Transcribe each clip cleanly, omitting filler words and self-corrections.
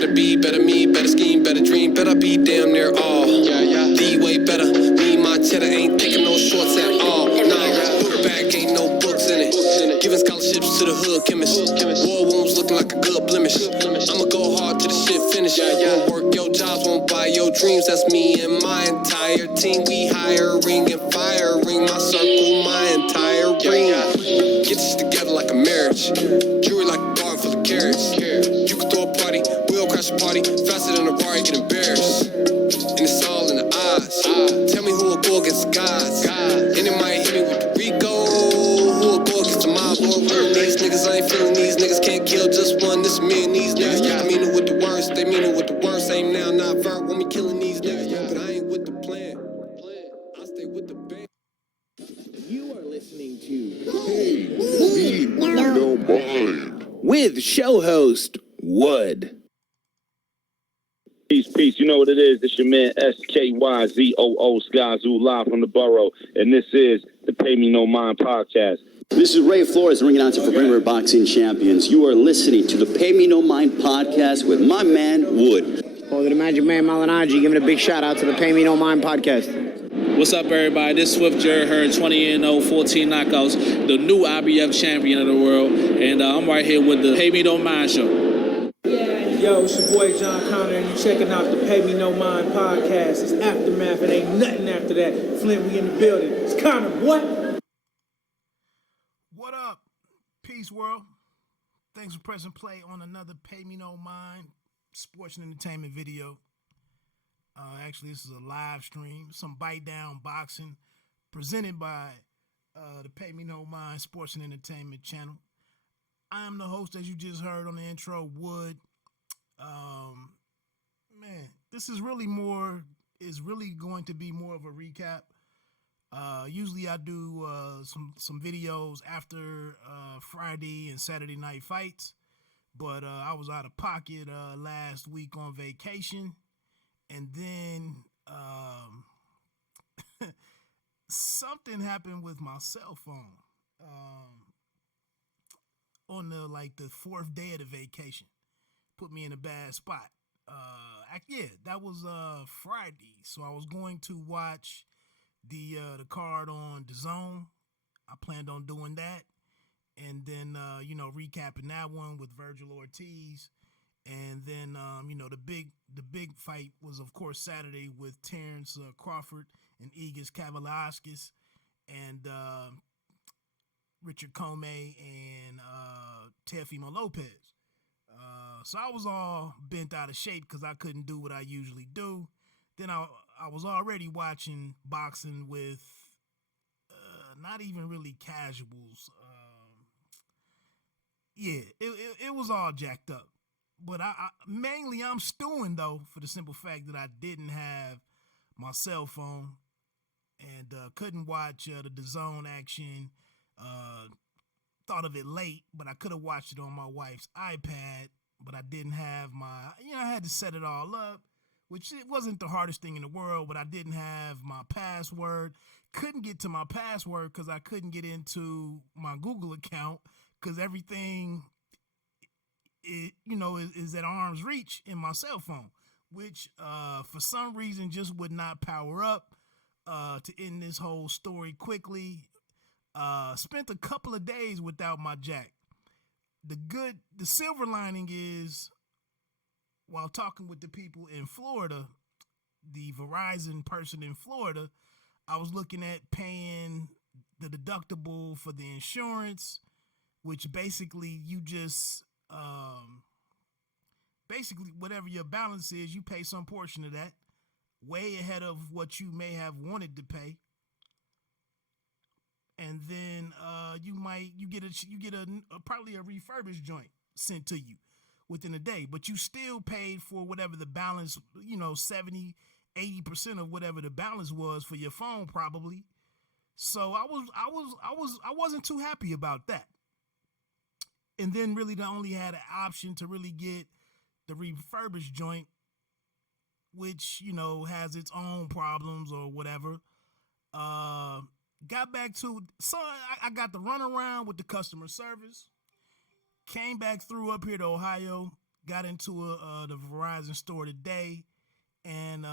Better be, better me, better scheme, better dream, better be damn near all. The way better, me, my cheddar ain't taking no shorts at all. Nah, book bag ain't no books in it. Giving scholarships to the hood chemists. War wounds looking like a good blemish. I'ma go hard till the shit finish. Won't work your jobs, won't buy your dreams. That's me and my entire team. We hiring and firing. My circle, my entire ring. Get this together like a marriage. Jewelry like a garden full of carrots. You can throw a party, we'll crash a party. Faster than a Rari, get embarrassed. And it's all in the eyes. Tell me who will go against the gods. And it might hit me with the Rico. Who will go against the mob? Lord, these niggas, I ain't feeling these niggas. Can't kill just one, this me and these niggas. I mean it with the worst, they mean it with the worst. Aim now, not vert when we killing these niggas. But I ain't with the plan. I stay with the band. You are listening to Mind with show host Wood. Peace. You know what it is. It's your man SKYZOO Skyzoo live from the borough, and this is the Pay Me No Mind podcast. This is Ray Flores, ring announcer for BDB Boxing Champions. You are listening to the Pay Me No Mind podcast with my man Wood. Oh, the Magic Man Malinaji giving a big shout out to the Pay Me No Mind podcast. What's up, everybody? This is Swift Jerry Heard, 20-0, 14 knockouts, the new IBF champion of the world, and I'm right here with the Pay Me No Mind show. Yo, it's your boy John Connor, and you're checking out the Pay Me No Mind podcast. It's Aftermath, and ain't nothing after that. Flint, we in the building. It's Connor, what? What up, Peace World? Thanks for pressing play on another Pay Me No Mind sports and entertainment video. Actually, this is a live stream, some bite down boxing presented by the Pay Me No Mind sports and entertainment channel. I am the host, as you just heard on the intro, Wood. Man, this is really going to be more of a recap. Usually I do some videos after Friday and Saturday night fights, but I was out of pocket last week on vacation, and then something happened with my cell phone on the fourth day of the vacation. Put me in a bad spot. That was Friday, so I was going to watch the card on DAZN. I planned on doing that, and then recapping that one with Virgil Ortiz, and then the big fight was of course Saturday with Terrence Crawford and Egis Kavaliauskas and Richard Commey and Teofimo Lopez. So I was all bent out of shape because I couldn't do what I usually do. Then I was already watching boxing with not even really casuals. It was all jacked up. But mainly I'm stewing, though, for the simple fact that I didn't have my cell phone and couldn't watch the DAZN action. Thought of it late, but I could have watched it on my wife's iPad, but I didn't have I had to set it all up, which it wasn't the hardest thing in the world, but I didn't have my password. Couldn't get to my password because I couldn't get into my Google account because everything is at arm's reach in my cell phone, which for some reason just would not power up. To end this whole story quickly, spent a couple of days without my jack. The silver lining is, while talking with the people in Florida, the Verizon person in Florida, I was looking at paying the deductible for the insurance, which basically you just, whatever your balance is, you pay some portion of that, way ahead of what you may have wanted to pay. And then you get probably a refurbished joint sent to you within a day, but you still paid for whatever the balance, 70, 80% of whatever the balance was for your phone probably. So I wasn't too happy about that. And then really I only had an option to really get the refurbished joint, which, has its own problems or whatever. Got back to, so I got the runaround with the customer service. Came back through up here to Ohio. got into the Verizon store today, and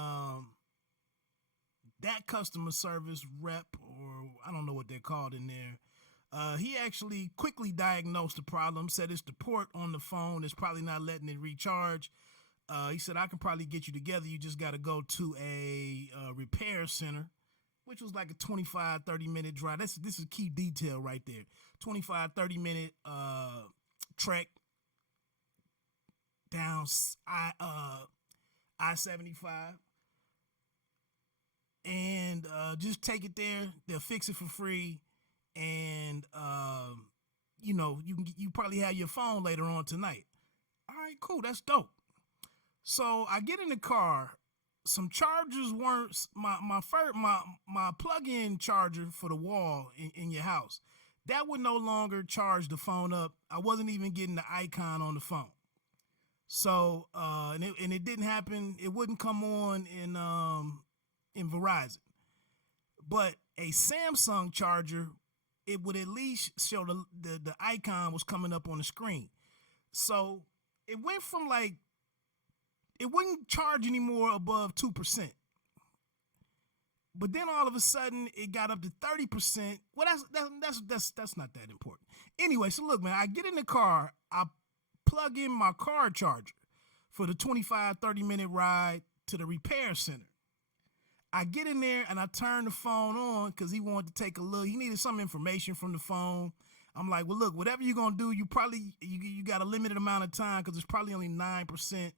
that customer service rep, or I don't know what they're called in there, he actually quickly diagnosed the problem, said it's the port on the phone. It's probably not letting it recharge. He said, I can probably get you together. You just got to go to a repair center, which was like a 25, 30-minute drive. This is key detail right there. 25, 30-minute trek down I-75. And just take it there. They'll fix it for free. And, you probably have your phone later on tonight. All right, cool. That's dope. So I get in the car. Some chargers weren't my plug-in charger for the wall in your house. That would no longer charge the phone up. I wasn't even getting the icon on the phone. So and it didn't happen. It wouldn't come on in Verizon. But a Samsung charger, it would at least show the icon was coming up on the screen. So it went from it wouldn't charge anymore above 2%. But then all of a sudden it got up to 30%. Well, that's not that important. Anyway, so look, man, I get in the car, I plug in my car charger for the 25, 30-minute ride to the repair center. I get in there and I turn the phone on because he wanted to take a look. He needed some information from the phone. I'm like, well, look, whatever you're going to do, you got a limited amount of time because there's probably only 9%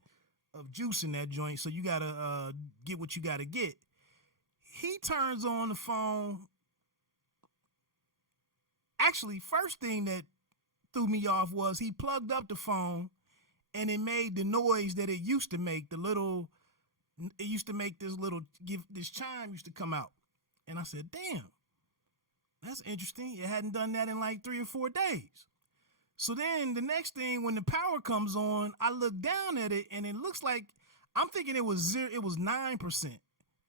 of juice in that joint. So you got to get what you got to get. He turns on the phone. Actually, first thing that threw me off was he plugged up the phone and it made the noise that it used to make. It used to make this chime used to come out. And I said, damn, that's interesting. It hadn't done that in like 3 or 4 days. So then the next thing, when the power comes on, I look down at it and it looks like, I'm thinking it was 9%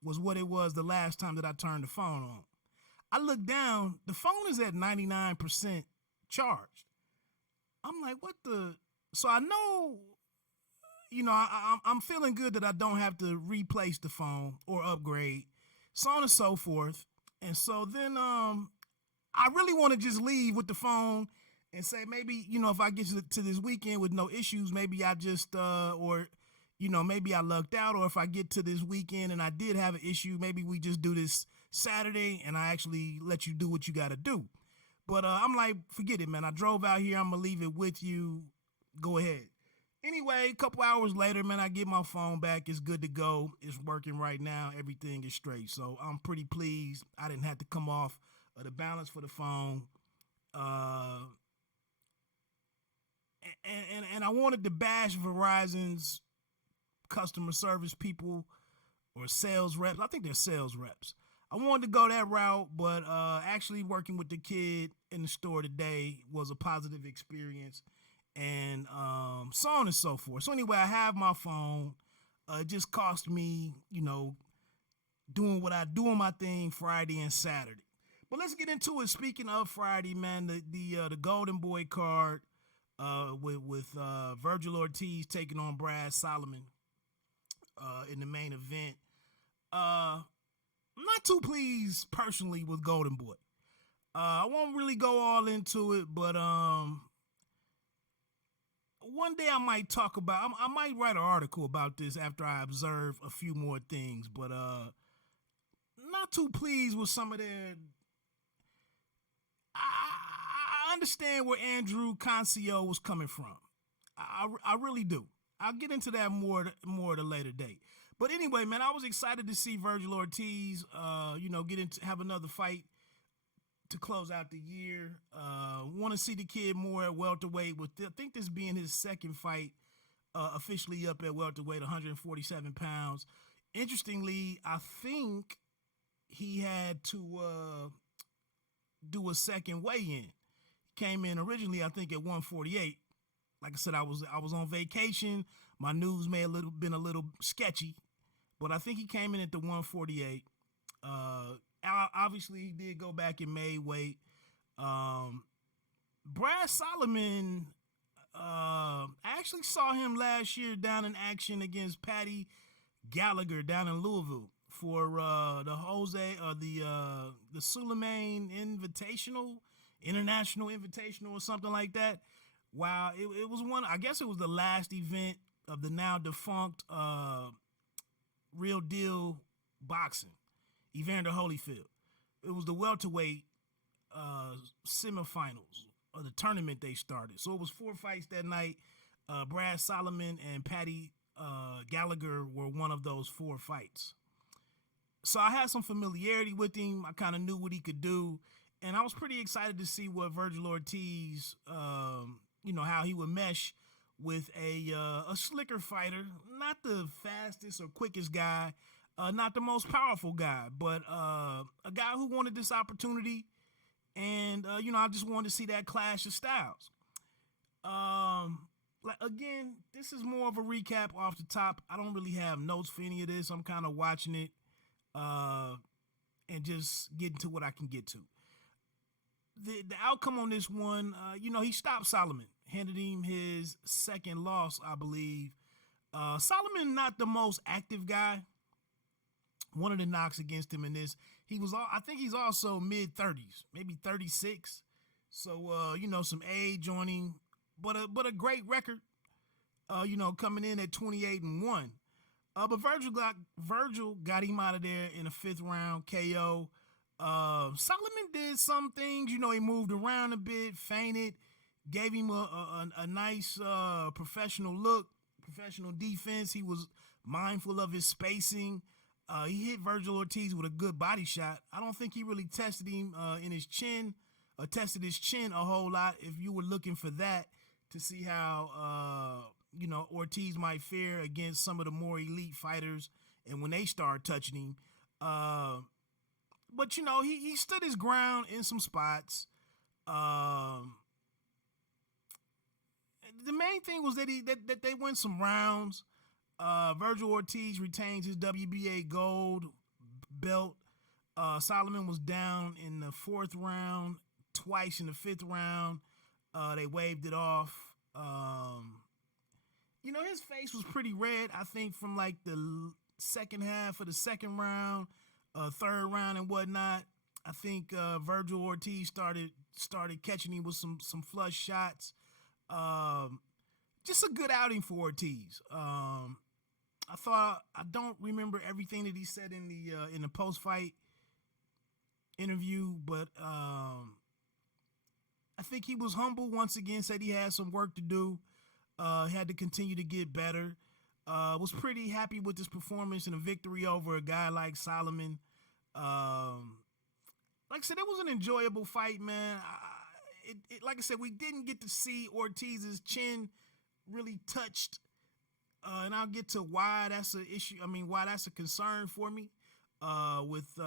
was what it was the last time that I turned the phone on. I look down, the phone is at 99% charged. I'm like, what the? So I know, I'm feeling good that I don't have to replace the phone or upgrade, so on and so forth. And so then I really want to just leave with the phone and say, maybe, if I get to this weekend with no issues, maybe I just, maybe I lucked out. Or if I get to this weekend and I did have an issue, maybe we just do this Saturday and I actually let you do what you got to do. But I'm like, forget it, man. I drove out here. I'm going to leave it with you. Go ahead. Anyway, a couple hours later, man, I get my phone back. It's good to go. It's working right now. Everything is straight. So I'm pretty pleased. I didn't have to come off of the balance for the phone. And I wanted to bash Verizon's customer service people or sales reps. I think they're sales reps. I wanted to go that route, but actually working with the kid in the store today was a positive experience, and so on and so forth. So anyway, I have my phone. It just cost me, doing my thing Friday and Saturday. But let's get into it. Speaking of Friday, man, the Golden Boy card with Virgil Ortiz taking on Brad Solomon in the main event. I'm not too pleased personally with Golden Boy. I won't really go all into it, but one day I might talk about, I might write an article about this after I observe a few more things, but not too pleased with some of their, I understand where Andrew Concio was coming from. I really do. I'll get into that more at a later date. But anyway, man, I was excited to see Virgil Ortiz, have another fight to close out the year. Want to see the kid more at welterweight. I think this being his second fight officially up at welterweight, 147 pounds. Interestingly, I think he had to do a second weigh-in. Came in originally, I think, at 148. Like I said, I was on vacation. My news may have been a little sketchy, but I think he came in at the 148. Obviously, he did go back and made weight. Brad Solomon, I actually saw him last year down in action against Patty Gallagher down in Louisville for the Suleiman International Invitational or something like that. Wow, it was one. I guess it was the last event of the now defunct Real Deal Boxing, Evander Holyfield. It was the welterweight semifinals of the tournament they started. So it was 4 fights that night. Brad Solomon and Patty Gallagher were one of those 4 fights. So I had some familiarity with him. I kind of knew what he could do. And I was pretty excited to see what Virgil Ortiz, how he would mesh with a slicker fighter, not the fastest or quickest guy, not the most powerful guy, but a guy who wanted this opportunity. And, I just wanted to see that clash of styles. Again, this is more of a recap off the top. I don't really have notes for any of this. I'm kind of watching it and just getting to what I can get to. The outcome on this one, he stopped Solomon, handed him his second loss, I believe. Solomon, not the most active guy. One of the knocks against him in this, I think he's also mid-30s, maybe 36. So, some age on him, but a great record, coming in at 28-1. But Virgil got him out of there in the 5th round KO. Solomon did some things, he moved around a bit, feinted, gave him a nice professional look, professional defense. He was mindful of his spacing. He hit Virgil Ortiz with a good body shot. I don't think he really tested him in his chin, or tested his chin a whole lot. If you were looking for that to see how, Ortiz might fare against some of the more elite fighters and when they start touching him. But, he stood his ground in some spots. The main thing was that they went some rounds. Virgil Ortiz retains his WBA gold belt. Solomon was down in the 4th round, twice in the 5th round. They waved it off. His face was pretty red, I think, from like the second half of the 2nd round, 3rd round and whatnot. I think Virgil Ortiz started catching him with some flush shots. Just a good outing for Ortiz. I don't remember everything that he said in the post-fight interview, but I think he was humble once again, said he had some work to do, had to continue to get better. Was pretty happy with his performance and a victory over a guy like Solomon. Like I said, it was an enjoyable fight, man. Like I said, we didn't get to see Ortiz's chin really touched. And I'll get to why that's an issue. I mean, why that's a concern for me. With who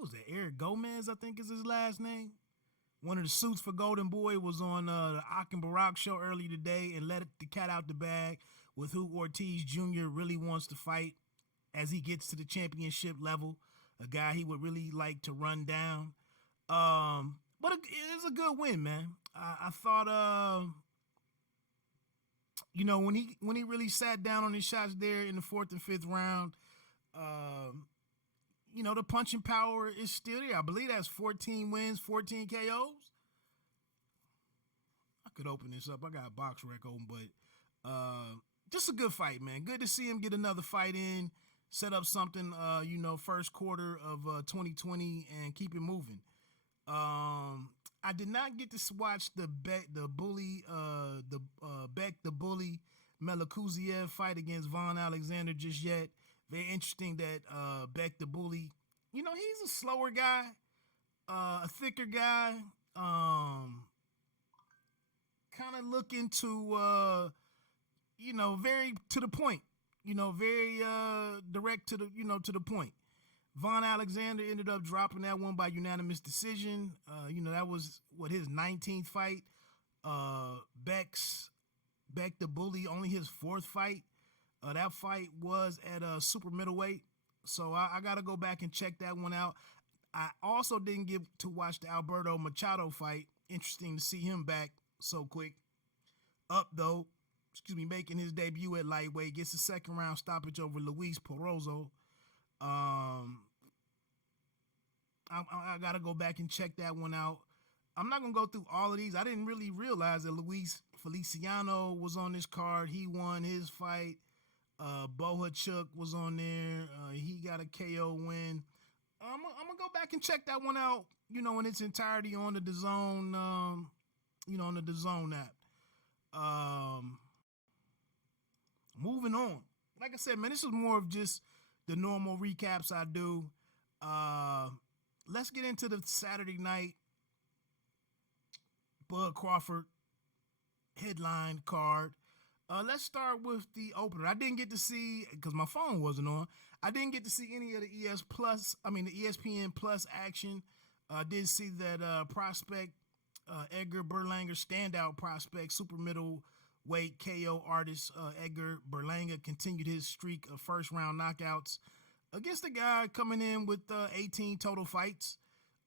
was that? Eric Gomez, I think is his last name. One of the suits for Golden Boy was on the Ak and Barak show earlier today and let the cat out the bag with who Ortiz Jr. really wants to fight as he gets to the championship level. A guy he would really like to run down. But it was a good win, man. I thought, when he really sat down on his shots there in the 4th and 5th round, the punching power is still there. I believe that's 14 wins, 14 KOs. I could open this up. I got box rec open, but just a good fight, man. Good to see him get another fight in, set up something, first quarter of 2020 and keep it moving. I did not get to watch the Beck the Bully Melakuziev fight against Von Alexander just yet. Very interesting that Beck the Bully, he's a slower guy, a thicker guy, kind of looking to very to the point, very direct to the point. Von Alexander ended up dropping that one by unanimous decision. That was his 19th fight. Beck the Bully, only his 4th fight. That fight was at super middleweight. So I got to go back and check that one out. I also didn't get to watch the Alberto Machado fight. Interesting to see him back so quick. Up though, making his debut at lightweight, gets a second round stoppage over Luis Porozo. I gotta go back and check that one out. I'm not gonna go through all of these. I didn't really realize that Luis Feliciano was on this card. He won his fight. Bohachuk was on there. He got a KO win. I'm gonna go back and check that one out, in its entirety on the DAZN, on the DAZN app. Moving on. Like I said, man, this is more of just the normal recaps I do. Let's get into the Saturday night Bud Crawford headline card. Let's start with the opener. I didn't get to see, because my phone wasn't on, I didn't get to see any of the the ESPN Plus action. I did see that prospect, Edgar Berlanga, standout prospect, super middleweight KO artist Edgar Berlanga continued his streak of first round knockouts against a guy coming in with 18 total fights.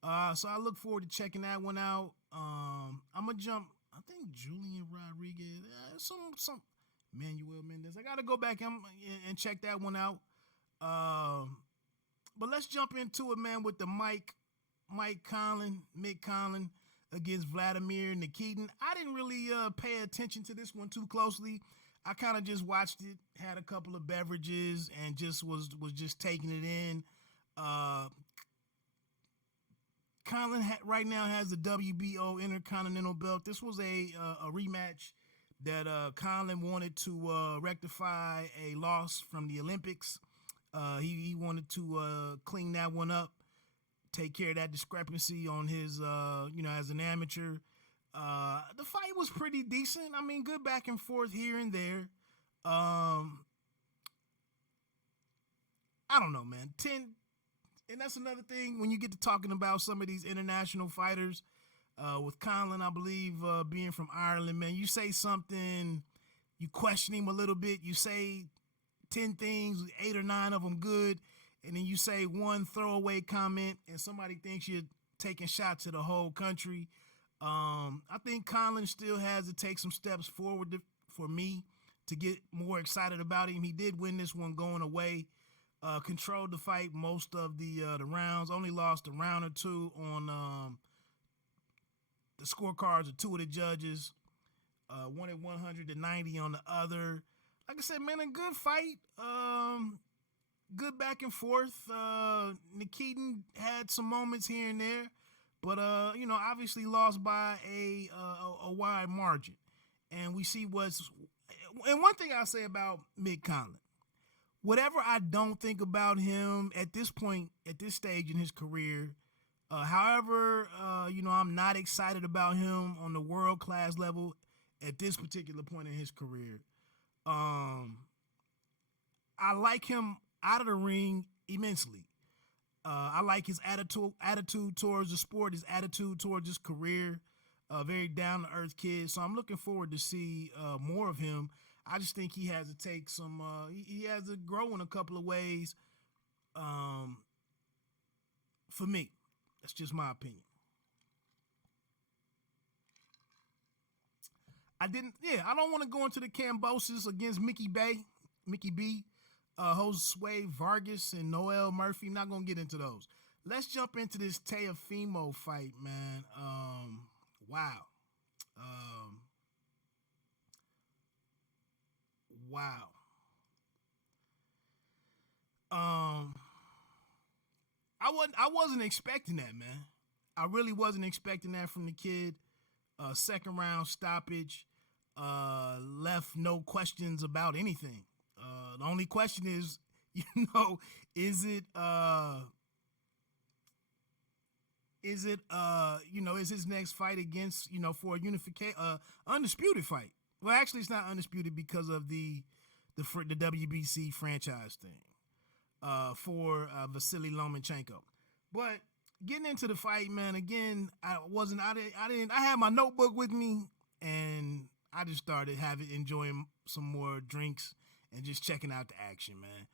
So I look forward to checking that one out. I'm going to jump, I think Julian Rodriguez, some Manuel Mendez. I got to go back and check that one out. But let's jump into it, man, with the Mick Conlan against Vladimir Nikitin. I didn't really pay attention to this one too closely. I kind of just watched it, had a couple of beverages, and just was just taking it in. Conlan right now has the WBO Intercontinental belt. This was a rematch that Conlan wanted to rectify a loss from the Olympics. He wanted to clean that one up, take care of that discrepancy on his, as an amateur. The fight was pretty decent. I mean, good back and forth here and there. I don't know, man. And that's another thing when you get to talking about some of these international fighters, with Conlan, I believe, being from Ireland, man, you say something, you question him a little bit, you say 10 things, 8 or 9 of them good, and then you say one throwaway comment and somebody thinks you're taking shots at the whole country. I think Conlan still has to take some steps forward for me to get more excited about him. He did win this one going away. Controlled the fight most of the rounds, only lost a round or two on the scorecards of 2 of the judges, one at 190 on the other. Like I said, man, a good fight, good back and forth. Nikitin had some moments here and there, but obviously lost by a wide margin. And we see and one thing I'll say about Mick Conlan, whatever I don't think about him at this point, at this stage in his career, however, I'm not excited about him on the world-class level at this particular point in his career. I like him out of the ring immensely. I like his attitude towards the sport, his attitude towards his career, very down-to-earth kid. So I'm looking forward to see more of him. I just think he has to take some, he has to grow in a couple of ways. For me, that's just my opinion. I don't want to go into the Cambosis against Mickey B, Josue Vargas and Noel Murphy. I'm not going to get into those. Let's jump into this Teofimo fight, man. Wow. I wasn't expecting that, man. I really wasn't expecting that from the kid. Second round stoppage, left no questions about anything. The only question is, is his next fight against, for a undisputed fight? Well, actually, it's not undisputed because of the WBC franchise thing, for Vasily Lomachenko. But getting into the fight, man, again, I had my notebook with me, and I just started enjoying some more drinks and just checking out the action, man.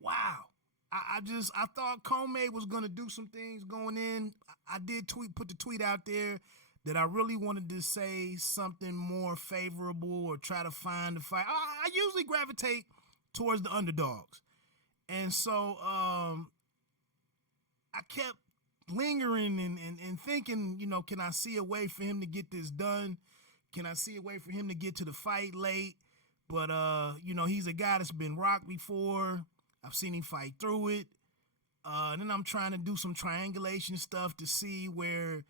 Wow. I thought Commey was gonna do some things going in. I did put the tweet out there that I really wanted to say something more favorable or try to find the fight. I usually gravitate towards the underdogs. And so I kept lingering and thinking, can I see a way for him to get this done? Can I see a way for him to get to the fight late? But, he's a guy that's been rocked before. I've seen him fight through it. And then I'm trying to do some triangulation stuff to see where,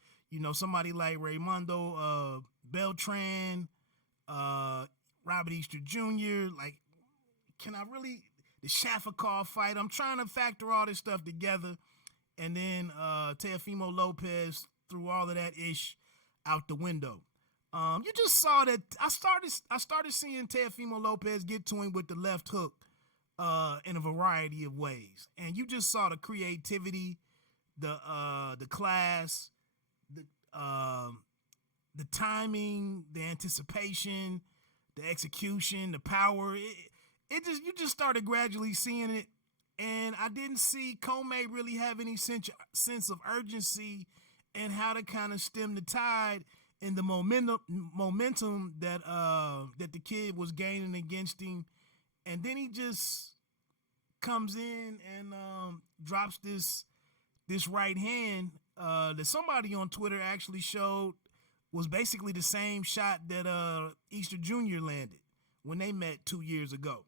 somebody like Raymundo Beltran, Robert Easter Jr., can I really, the Shafikov fight, I'm trying to factor all this stuff together. And then Teofimo Lopez threw all of that ish out the window. You just saw that I started seeing Teofimo Lopez get to him with the left hook in a variety of ways. And you just saw the creativity, the class, the timing, the anticipation, the execution, the power. You just started gradually seeing it. And I didn't see Commey really have any sense of urgency and how to kind of stem the tide and the momentum that the kid was gaining against him. And then he just comes in and drops this right hand that somebody on Twitter actually showed was basically the same shot that Easter Jr. landed when they met 2 years ago.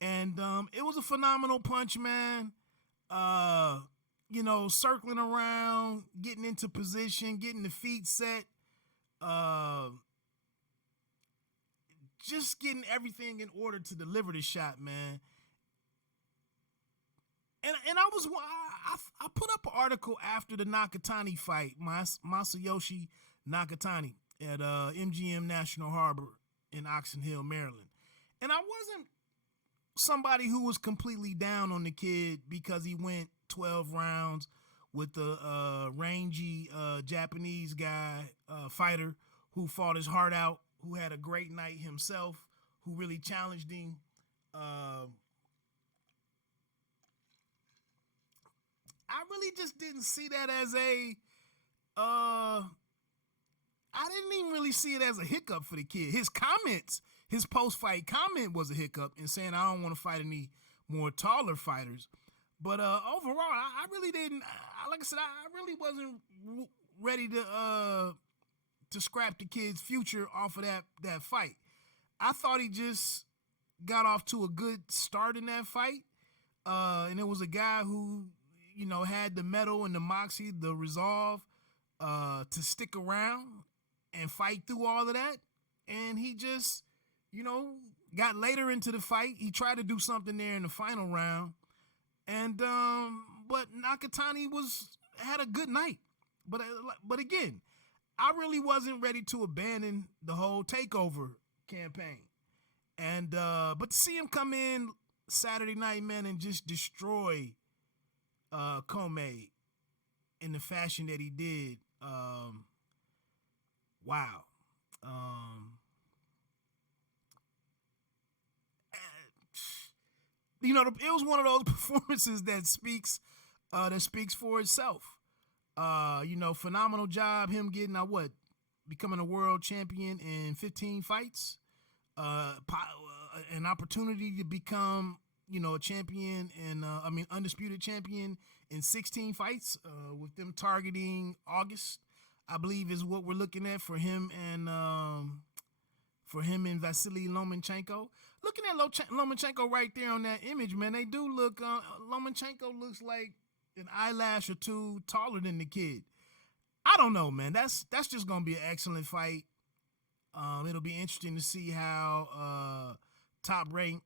And it was a phenomenal punch, man. Circling around, getting into position, getting the feet set, just getting everything in order to deliver the shot, man. And I put up an article after the Nakatani fight, Masayoshi Nakatani at MGM National Harbor in Oxon Hill, Maryland. And I wasn't somebody who was completely down on the kid because he went 12 rounds with the rangy Japanese guy, fighter, who fought his heart out, who had a great night himself, who really challenged him. I really just didn't see that as I didn't even really see it as a hiccup for the kid. His comments, his post-fight comment was a hiccup in saying, I don't want to fight any more taller fighters. But overall, I really didn't. Like I said, I really wasn't ready to scrap the kid's future off of that fight. I thought he just got off to a good start in that fight, and it was a guy who had the mettle and the moxie, the resolve to stick around and fight through all of that. And he just got later into the fight. He tried to do something there in the final round. And but Nakatani had a good night. But again, I really wasn't ready to abandon the whole takeover campaign. And but to see him come in Saturday night, man, and just destroy Commey in the fashion that he did, wow. It was one of those performances that speaks for itself. Phenomenal job, him getting becoming a world champion in 15 fights. An opportunity to become, a champion and undisputed champion in 16 fights. With them targeting August, I believe is what we're looking at for him and Vasily Lomachenko. Looking at Lomachenko right there on that image, man, they do look. Lomachenko looks like an eyelash or two taller than the kid. I don't know, man. That's just gonna be an excellent fight. It'll be interesting to see how Top Rank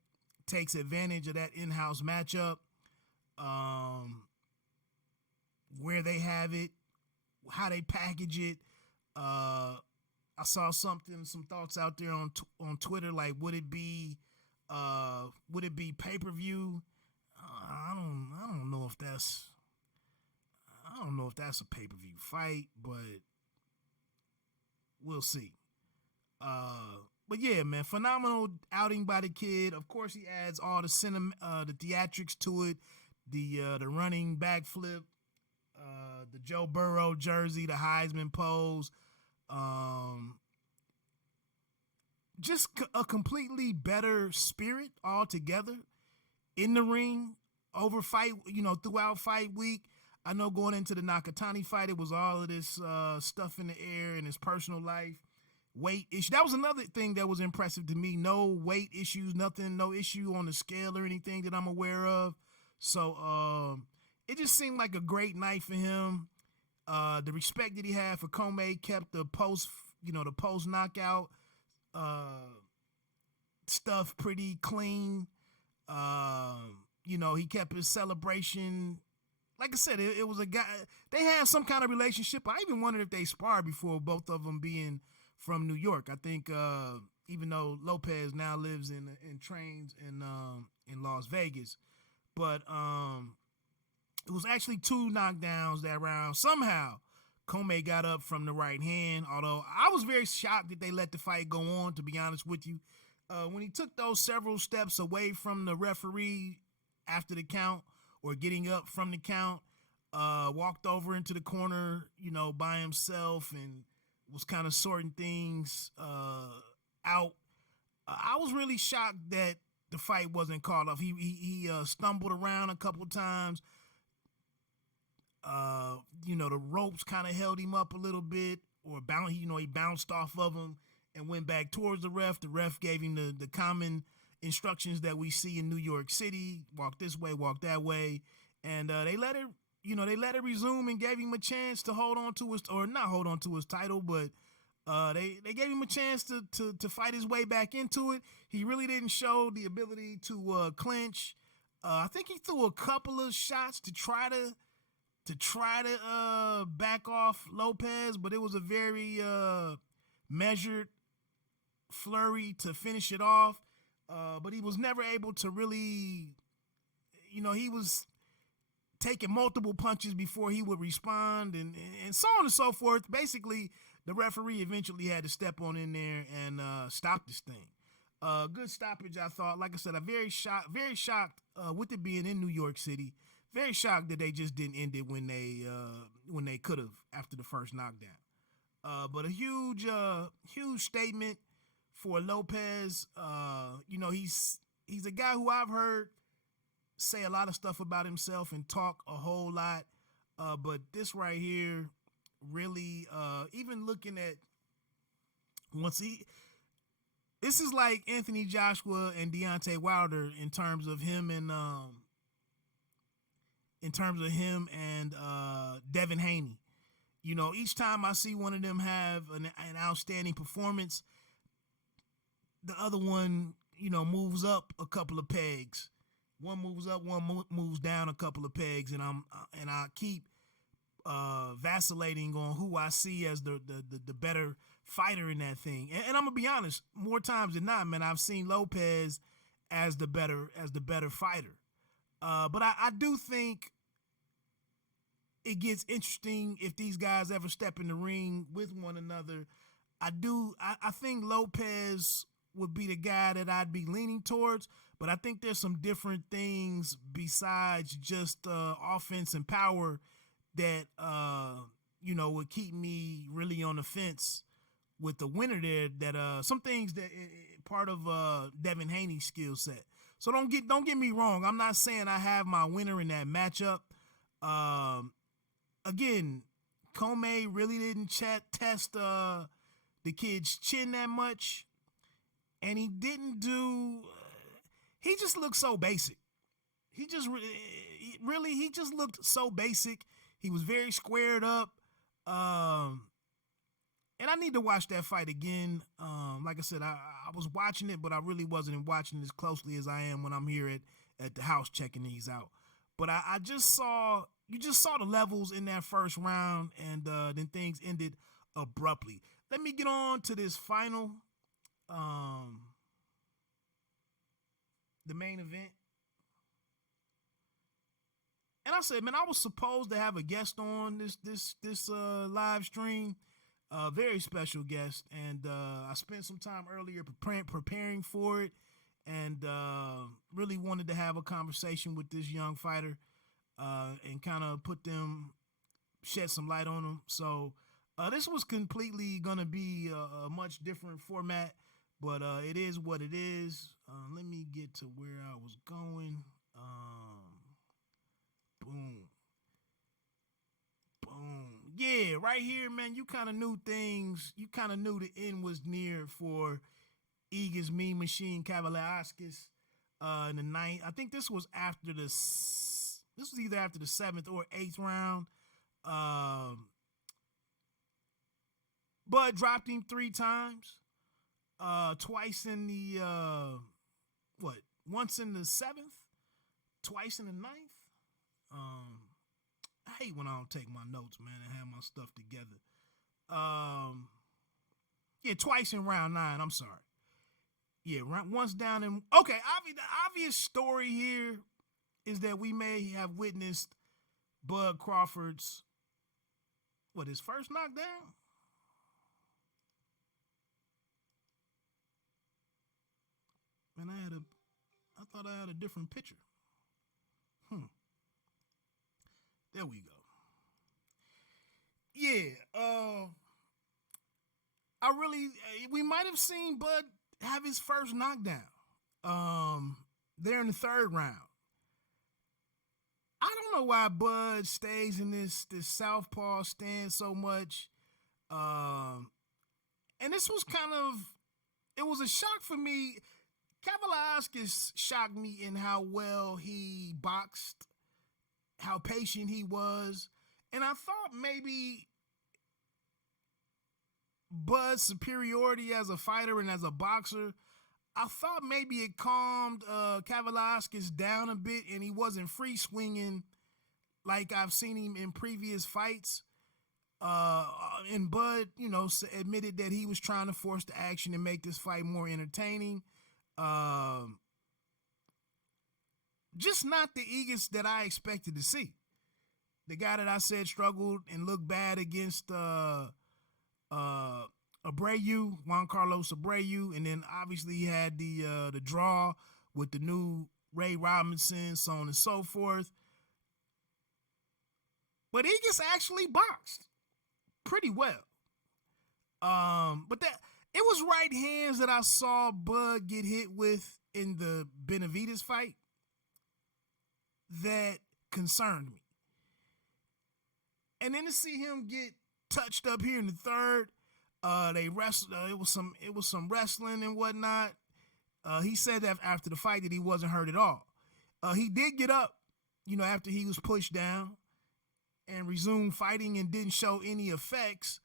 takes advantage of that in-house matchup. Where they have it, how they package it. I saw some thoughts out there on Twitter, like would it be pay-per-view? I don't know if that's a pay-per-view fight, but we'll see. But yeah, man, phenomenal outing by the kid. Of course, he adds all the the theatrics to it, the running backflip, the Joe Burrow jersey, the Heisman pose, just a completely better spirit altogether in the ring over fight, throughout fight week. I know going into the Nakatani fight, it was all of this stuff in the air in his personal life. Weight issue. That was another thing that was impressive to me. No weight issues, nothing, no issue on the scale or anything that I'm aware of. So it just seemed like a great night for him. The respect that he had for Commey kept the post knockout stuff pretty clean. He kept his celebration. Like I said, it was a guy. They had some kind of relationship. I even wondered if they sparred before, both of them being from New York. I think even though Lopez now lives and trains in Las Vegas, but it was actually 2 knockdowns that round. Somehow, Commey got up from the right hand. Although I was very shocked that they let the fight go on. To be honest with you, when he took those several steps away from the referee after the count or getting up from the count, walked over into the corner, by himself and was kind of sorting things out. I was really shocked that the fight wasn't called off. He stumbled around a couple of times. The ropes kind of held him up a little bit, or he bounced off of him and went back towards the ref. The ref gave him the common instructions that we see in New York City: walk this way, walk that way, and they let it resume and gave him a chance to hold on to not hold on to his title, but they gave him a chance to fight his way back into it. He really didn't show the ability to clinch. I think he threw a couple of shots to try to back off Lopez, but it was a very measured flurry to finish it off. But he was never able to really, he was taking multiple punches before he would respond, and so on and so forth. Basically, the referee eventually had to step on in there and stop this thing. Good stoppage, I thought. Like I said, I'm very shocked with it being in New York City. Very shocked that they just didn't end it when they could have after the first knockdown. But a huge statement for Lopez. He's a guy who I've heard say a lot of stuff about himself and talk a whole lot. But this right here, really, even looking at this is like Anthony Joshua and Deontay Wilder in terms of him and Devin Haney. Each time I see one of them have an outstanding performance, the other one, moves up a couple of pegs. One moves up, one moves down a couple of pegs, and I keep vacillating on who I see as the better fighter in that thing. And I'm gonna be honest, more times than not, man, I've seen Lopez as the better fighter. But I do think it gets interesting if these guys ever step in the ring with one another. I think Lopez would be the guy that I'd be leaning towards, but I think there's some different things besides just offense and power that would keep me really on the fence with the winner there. That some things that part of Devin Haney's skill set. So don't get me wrong. I'm not saying I have my winner in that matchup. Again, Commey really didn't test the kid's chin that much, and he didn't do. He just looked so basic. He just looked so basic. He was very squared up. And I need to watch that fight again. Like I said, I was watching it, but I really wasn't watching as closely as I am when I'm here at the house checking these out. But I just saw the levels in that first round, and then things ended abruptly. Let me get on to this final, the main event. And I said, man, I was supposed to have a guest on this live stream. A very special guest, and I spent some time earlier preparing for it, and really wanted to have a conversation with this young fighter and kind of shed some light on him. So this was completely going to be a much different format, but it is what it is. Let me get to where I was going. Boom. Yeah, right here, man, you kind of knew things. You kind of knew the end was near for Igor's Mean Machine Kavaliauskas in the ninth. I think this was either after the 7th or 8th round. Bud dropped him 3 times. Twice in the once in the 7th, twice in the 9th. I hate when I don't take my notes, man, and have my stuff together. Yeah, twice in round 9. I'm sorry. Yeah, once down in. Okay, the obvious story here is that we may have witnessed Bud Crawford's his first knockdown. Man, I thought I had a different picture. There we go. Yeah, we might have seen Bud have his first knockdown there in the 3rd round. I don't know why Bud stays in this southpaw stance so much. And this was it was a shock for me. Kavaliauskas shocked me in how well he boxed, how patient he was. And I thought maybe Bud's superiority as a fighter and as a boxer, I thought maybe it calmed Kavaliauskas down a bit and he wasn't free swinging like I've seen him in previous fights. And Bud, admitted that he was trying to force the action and make this fight more entertaining. Just not the Igor's that I expected to see. The guy that I said struggled and looked bad against Abreu, Juan Carlos Abreu, and then obviously he had the draw with the new Ray Robinson, so on and so forth. But Igor's actually boxed pretty well. But it was right hands that I saw Bud get hit with in the Benavidez fight that concerned me. And then to see him get touched up here in the 3rd, they wrestled. It was some wrestling and whatnot. He said that after the fight that he wasn't hurt at all. He did get up, after he was pushed down, and resumed fighting and didn't show any effects.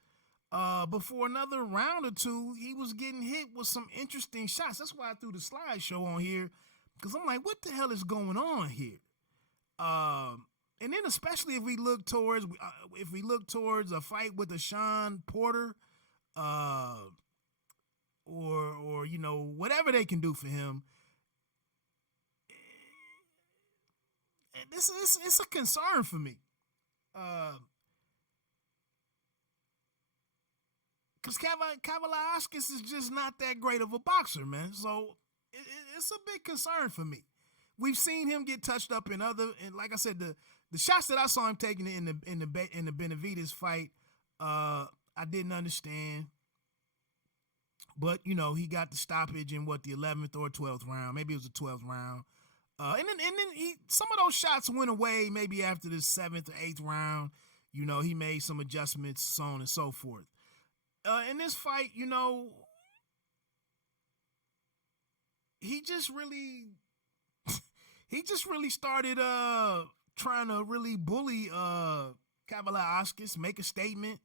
But for another round or two, he was getting hit with some interesting shots. That's why I threw the slideshow on here, because I'm like, what the hell is going on here? And then especially if we look towards a fight with a Sean Porter, or whatever they can do for him, it's a concern for me. Because Kavaliauskas is just not that great of a boxer, man. So it's a big concern for me. We've seen him get touched up and like I said, the shots that I saw him taking in the Benavidez fight, I didn't understand. But he got the stoppage in the 11th or 12th round. Maybe it was the 12th round. And then some of those shots went away maybe after the 7th or 8th round. He made some adjustments, so on and so forth. In this fight, he just really started trying to really bully Kavaliauskas, make a statement.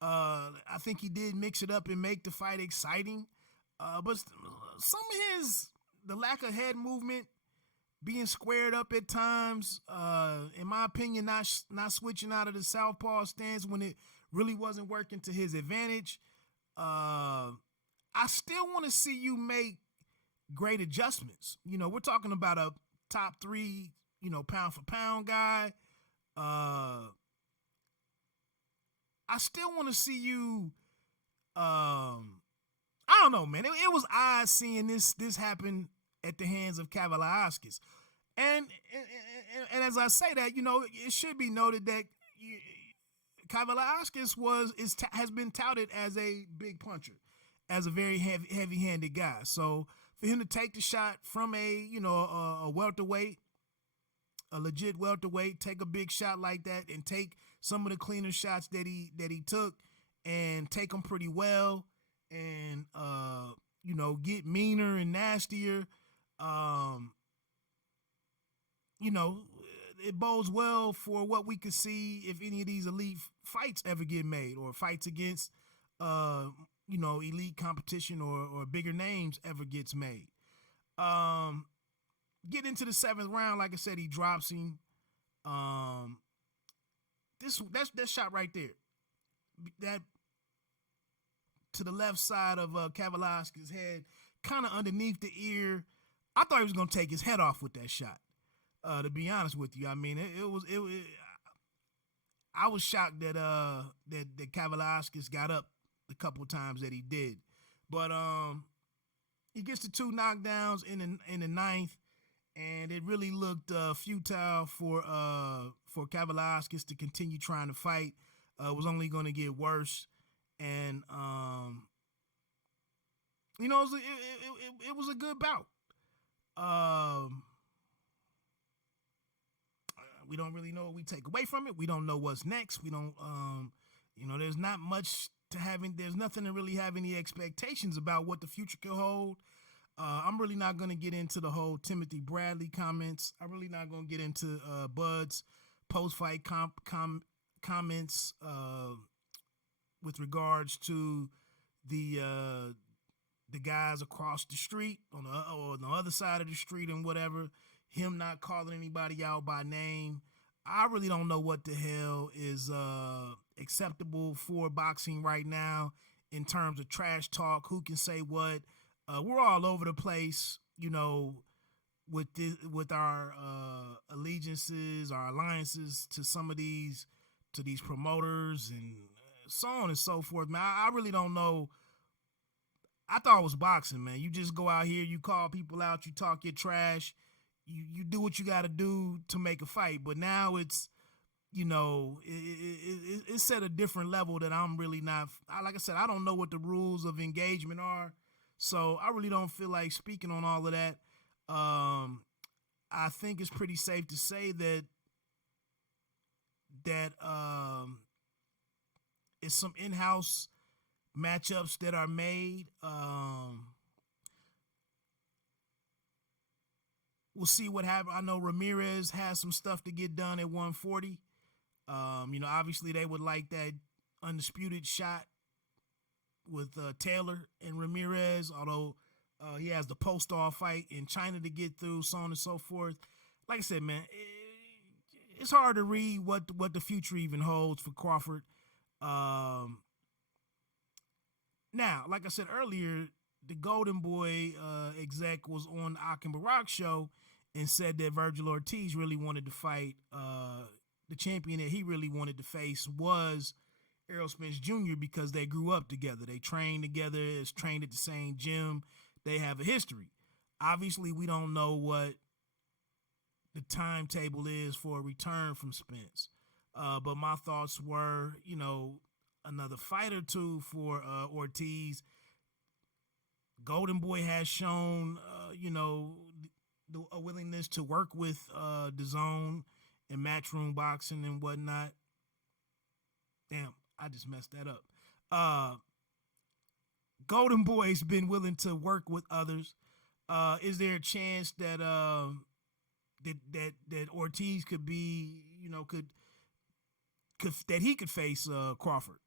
I think he did mix it up and make the fight exciting. But some of the lack of head movement, being squared up at times, in my opinion, not switching out of the southpaw stance when it really wasn't working to his advantage. I still want to see you make great adjustments. We're talking about a top 3, pound for pound guy. I still want to see you don't know, man. It was odd seeing this happen at the hands of Kavaliauskas. And as I say that, it should be noted that Kavaliauskas has been touted as a big puncher, as a very heavy-handed guy. So for him to take the shot from a welterweight, a legit welterweight, take a big shot like that, and take some of the cleaner shots that he took, and take them pretty well, and get meaner and nastier. It bodes well for what we could see if any of these elite fights ever get made, or fights against elite competition or bigger names ever gets made. Get into the 7th round, like I said, he drops him. That shot right there, that to the left side of Kavaliauskas' head, kind of underneath the ear. I thought he was gonna take his head off with that shot. To be honest with you, I mean, I was shocked that Kavaliauskas got up the couple of times that he did, but he gets the 2 knockdowns in the 9th, and it really looked futile for Kavaliauskas to continue trying to fight. It was only going to get worse, and it was a good bout. We don't really know what we take away from it. We don't know what's next. We don't, there's not much there's nothing to really have any expectations about what the future could hold. I'm really not going to get into the whole Timothy Bradley comments. I'm really not going to get into Bud's post-fight comments with regards to the guys across the street on the other side of the street and whatever. Him not calling anybody out by name. I really don't know what the hell is acceptable for boxing right now in terms of trash talk. Who can say what? We're all over the place, with our allegiances, our alliances to some of these promoters and so on and so forth. Man, I really don't know. I thought it was boxing, man. You just go out here, you call people out, you talk your trash. You do what you got to do to make a fight, but now it's, it's at a different level that I'm really not. Like I said, I don't know what the rules of engagement are, so I really don't feel like speaking on all of that. I think it's pretty safe to say that it's some in-house matchups that are made. We'll see what happens. I know Ramirez has some stuff to get done at 140. Obviously they would like that undisputed shot with Taylor and Ramirez, although he has the post-off fight in China to get through, so on and so forth. Like I said, man, it's hard to read what the future even holds for Crawford. Now, like I said earlier, the Golden Boy exec was on the Akin Barak show and said that Virgil Ortiz really wanted to fight. The champion that he really wanted to face was Errol Spence Jr. because they grew up together. They trained together, trained at the same gym. They have a history. Obviously, we don't know what the timetable is for a return from Spence. But my thoughts were, another fight or two for Ortiz. Golden Boy has shown, a willingness to work with DAZN and Matchroom Boxing and whatnot. Damn, I just messed that up. Golden Boy's been willing to work with others. Is there a chance that that Ortiz could be, that he could face Crawford?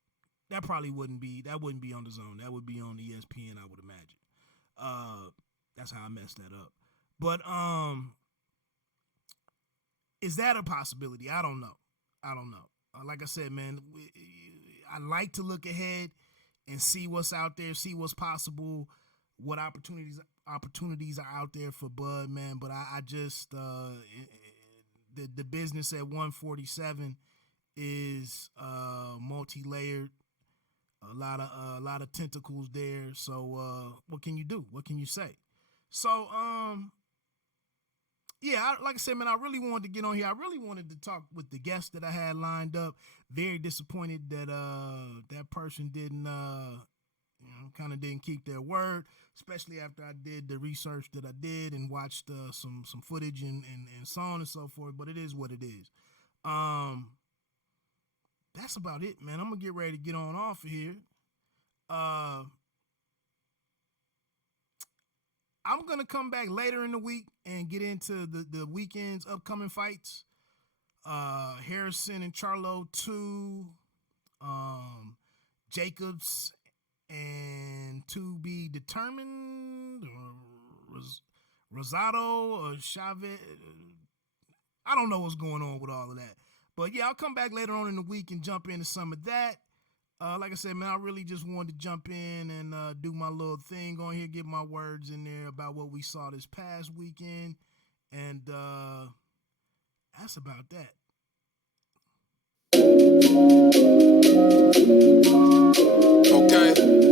That probably wouldn't be on DAZN. That would be on ESPN, I would imagine. That's how I messed that up. But is that a possibility? I don't know. Like I said, man, I like to look ahead and see what's out there, see what's possible, what opportunities are out there for Bud, man. But I just the business at 147 is multi-layered. a lot of tentacles there. So what can you do? What can you say? So yeah, like I said, man, I really wanted to get on here. I really wanted to talk with the guests that I had lined up. Very disappointed that that person didn't kind of didn't keep their word, especially after I did the research that I did and watched some footage and so on and so forth. But it is what it is. That's about it, man. I'm gonna get ready to get on off of here. I'm gonna come back later in the week and get into the weekend's upcoming fights. Harrison and Charlo 2, Jacobs and to be determined, or Rosado or Chavez. I don't know what's going on with all of that. But yeah, I'll come back later on in the week and jump into some of that. Like I said, man, I really just wanted to jump in and do my little thing on here, get my words in there about what we saw this past weekend. And that's about that. Okay.